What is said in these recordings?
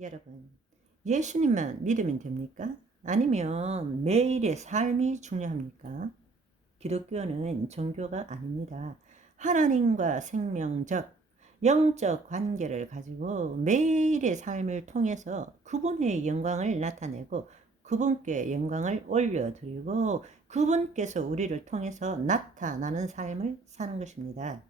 여러분, 예수님만 믿으면 됩니까? 아니면 매일의 삶이 중요합니까? 기독교는 종교가 아닙니다. 하나님과 생명적, 영적 관계를 가지고 매일의 삶을 통해서 그분의 영광을 나타내고 그분께 영광을 올려드리고 그분께서 우리를 통해서 나타나는 삶을 사는 것입니다.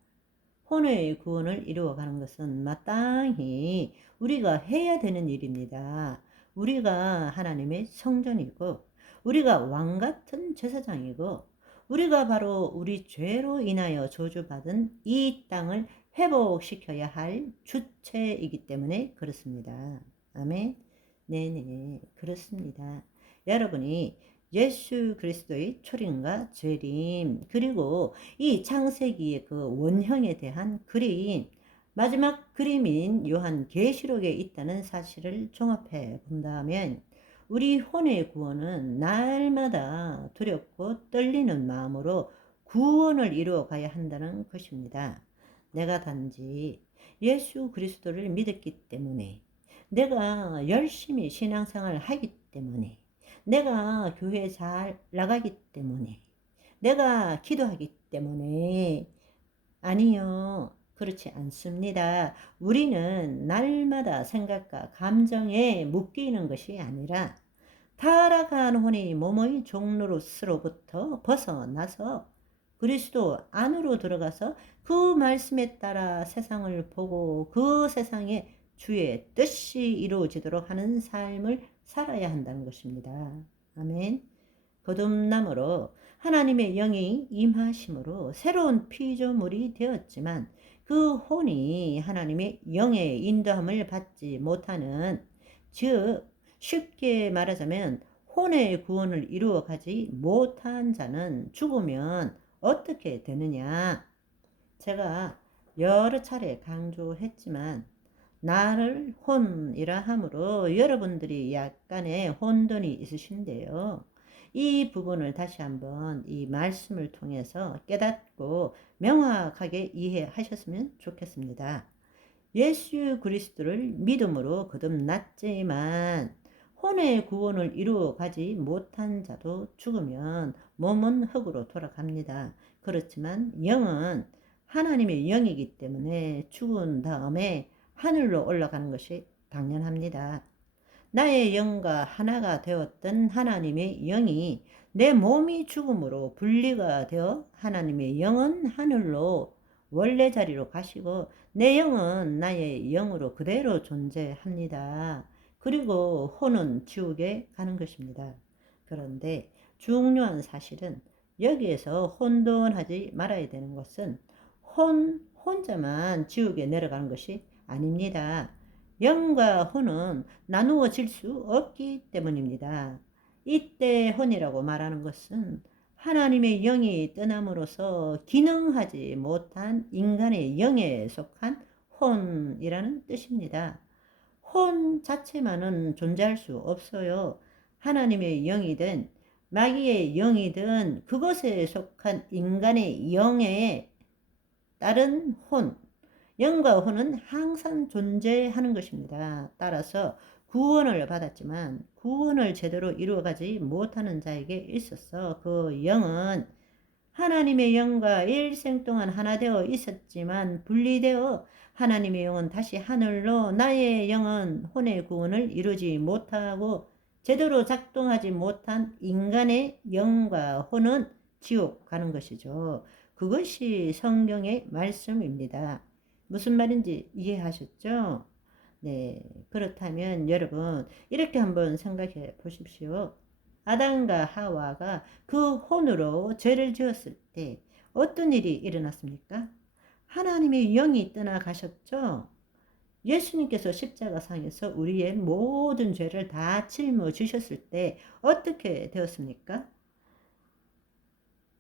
혼의 구원을 이루어가는 것은 마땅히 우리가 해야 되는 일입니다. 우리가 하나님의 성전이고 우리가 왕같은 제사장이고 우리가 바로 우리 죄로 인하여 저주받은 이 땅을 회복시켜야 할 주체이기 때문에 그렇습니다. 아멘. 네네, 그렇습니다. 여러분이 예수 그리스도의 초림과 재림, 그리고 이 창세기의 그 원형에 대한 그림, 마지막 그림인 요한계시록에 있다는 사실을 종합해 본다면 우리 혼의 구원은 날마다 두렵고 떨리는 마음으로 구원을 이루어 가야 한다는 것입니다. 내가 단지 예수 그리스도를 믿었기 때문에, 내가 열심히 신앙생활을 하기 때문에, 내가 교회 잘 나가기 때문에, 내가 기도하기 때문에, 아니요, 그렇지 않습니다. 우리는 날마다 생각과 감정에 묶이는 것이 아니라 타락한 혼이 몸의 종로로부터 벗어나서 그리스도 안으로 들어가서 그 말씀에 따라 세상을 보고 그 세상에 주의 뜻이 이루어지도록 하는 삶을 살아야 한다는 것입니다. 아멘. 거듭남으로 하나님의 영이 임하심으로 새로운 피조물이 되었지만 그 혼이 하나님의 영의 인도함을 받지 못하는, 즉 쉽게 말하자면 혼의 구원을 이루어 가지 못한 자는 죽으면 어떻게 되느냐. 제가 여러 차례 강조했지만 나를 혼이라 함으로 여러분들이 약간의 혼돈이 있으신데요. 이 부분을 다시 한번 이 말씀을 통해서 깨닫고 명확하게 이해하셨으면 좋겠습니다. 예수 그리스도를 믿음으로 거듭났지만 혼의 구원을 이루어 가지 못한 자도 죽으면 몸은 흙으로 돌아갑니다. 그렇지만 영은 하나님의 영이기 때문에 죽은 다음에 하늘로 올라가는 것이 당연합니다. 나의 영과 하나가 되었던 하나님의 영이 내 몸이 죽음으로 분리가 되어 하나님의 영은 하늘로 원래 자리로 가시고 내 영은 나의 영으로 그대로 존재합니다. 그리고 혼은 지옥에 가는 것입니다. 그런데 중요한 사실은 여기에서 혼돈하지 말아야 되는 것은 혼자만 지옥에 내려가는 것이 아닙니다. 영과 혼은 나누어질 수 없기 때문입니다. 이때 혼이라고 말하는 것은 하나님의 영이 떠남으로써 기능하지 못한 인간의 영에 속한 혼이라는 뜻입니다. 혼 자체만은 존재할 수 없어요. 하나님의 영이든 마귀의 영이든 그것에 속한 인간의 영에 따른 혼, 영과 혼은 항상 존재하는 것입니다. 따라서 구원을 받았지만 구원을 제대로 이루어가지 못하는 자에게 있어서 그 영은 하나님의 영과 일생 동안 하나 되어 있었지만 분리되어 하나님의 영은 다시 하늘로, 나의 영은 혼의 구원을 이루지 못하고 제대로 작동하지 못한 인간의 영과 혼은 지옥 가는 것이죠. 그것이 성경의 말씀입니다. 무슨 말인지 이해하셨죠? 네, 그렇다면 여러분 이렇게 한번 생각해 보십시오. 아담과 하와가 그 혼으로 죄를 지었을 때 어떤 일이 일어났습니까? 하나님의 영이 떠나가셨죠? 예수님께서 십자가상에서 우리의 모든 죄를 다 짊어지셨을 때 어떻게 되었습니까?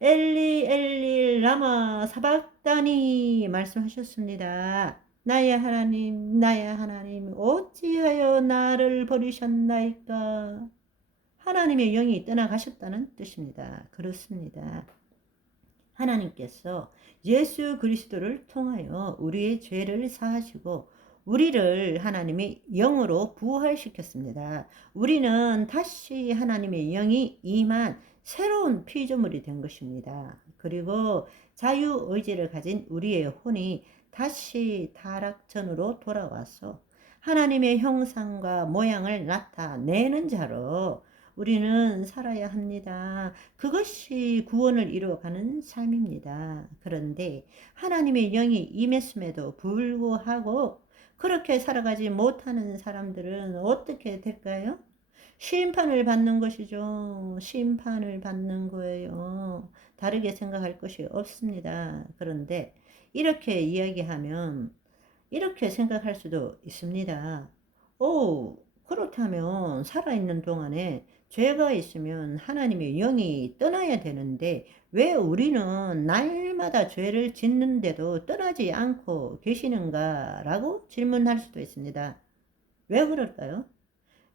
엘리 엘리 라마 사박다니 말씀하셨습니다. 나의 하나님 어찌하여 나를 버리셨나이까? 하나님의 영이 떠나가셨다는 뜻입니다. 그렇습니다. 하나님께서 예수 그리스도를 통하여 우리의 죄를 사하시고 우리를 하나님이 영으로 부활시켰습니다. 우리는 다시 하나님의 영이 임한 새로운 피조물이 된 것입니다. 그리고 자유의지를 가진 우리의 혼이 다시 타락전으로 돌아와서 하나님의 형상과 모양을 나타내는 자로 우리는 살아야 합니다. 그것이 구원을 이루어가는 삶입니다. 그런데 하나님의 영이 임했음에도 불구하고 그렇게 살아가지 못하는 사람들은 어떻게 될까요? 심판을 받는 것이죠. 심판을 받는 거예요. 다르게 생각할 것이 없습니다. 그런데 이렇게 이야기하면 이렇게 생각할 수도 있습니다. 오, 그렇다면 살아있는 동안에 죄가 있으면 하나님의 영이 떠나야 되는데 왜 우리는 날마다 죄를 짓는데도 떠나지 않고 계시는가? 라고 질문할 수도 있습니다. 왜 그럴까요?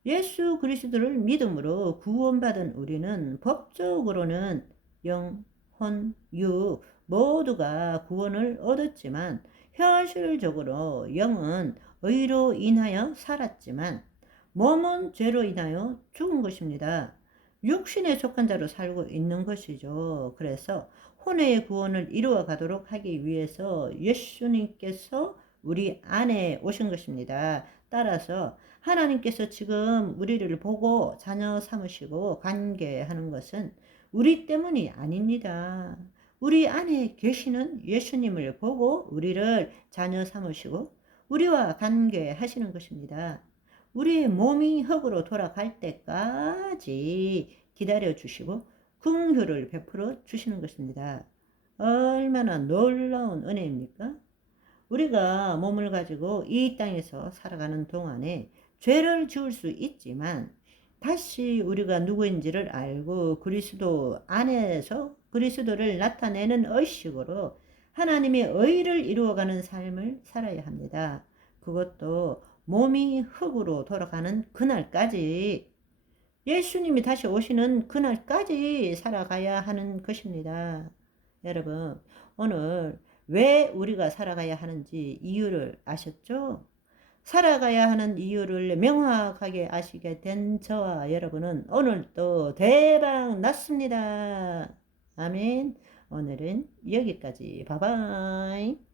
예수 그리스도를 믿음으로 구원받은 우리는 법적으로는 영, 혼, 육 모두가 구원을 얻었지만 현실적으로 영은 의로 인하여 살았지만 몸은 죄로 인하여 죽은 것입니다. 육신에 속한 자로 살고 있는 것이죠. 그래서 혼의 구원을 이루어 가도록 하기 위해서 예수님께서 우리 안에 오신 것입니다. 따라서 하나님께서 지금 우리를 보고 자녀 삼으시고 관계하는 것은 우리 때문이 아닙니다. 우리 안에 계시는 예수님을 보고 우리를 자녀 삼으시고 우리와 관계하시는 것입니다. 우리의 몸이 흙으로 돌아갈 때까지 기다려 주시고 긍휼을 베풀어 주시는 것입니다. 얼마나 놀라운 은혜입니까? 우리가 몸을 가지고 이 땅에서 살아가는 동안에 죄를 지을 수 있지만 다시 우리가 누구인지를 알고 그리스도 안에서 그리스도를 나타내는 의식으로 하나님의 의를 이루어가는 삶을 살아야 합니다. 그것도 몸이 흙으로 돌아가는 그날까지 예수님이 다시 오시는 그날까지 살아가야 하는 것입니다. 여러분, 오늘 왜 우리가 살아가야 하는지 이유를 아셨죠? 살아가야 하는 이유를 명확하게 아시게 된 저와 여러분은 오늘 또 대박 났습니다. 아멘. 오늘은 여기까지. 바이바이.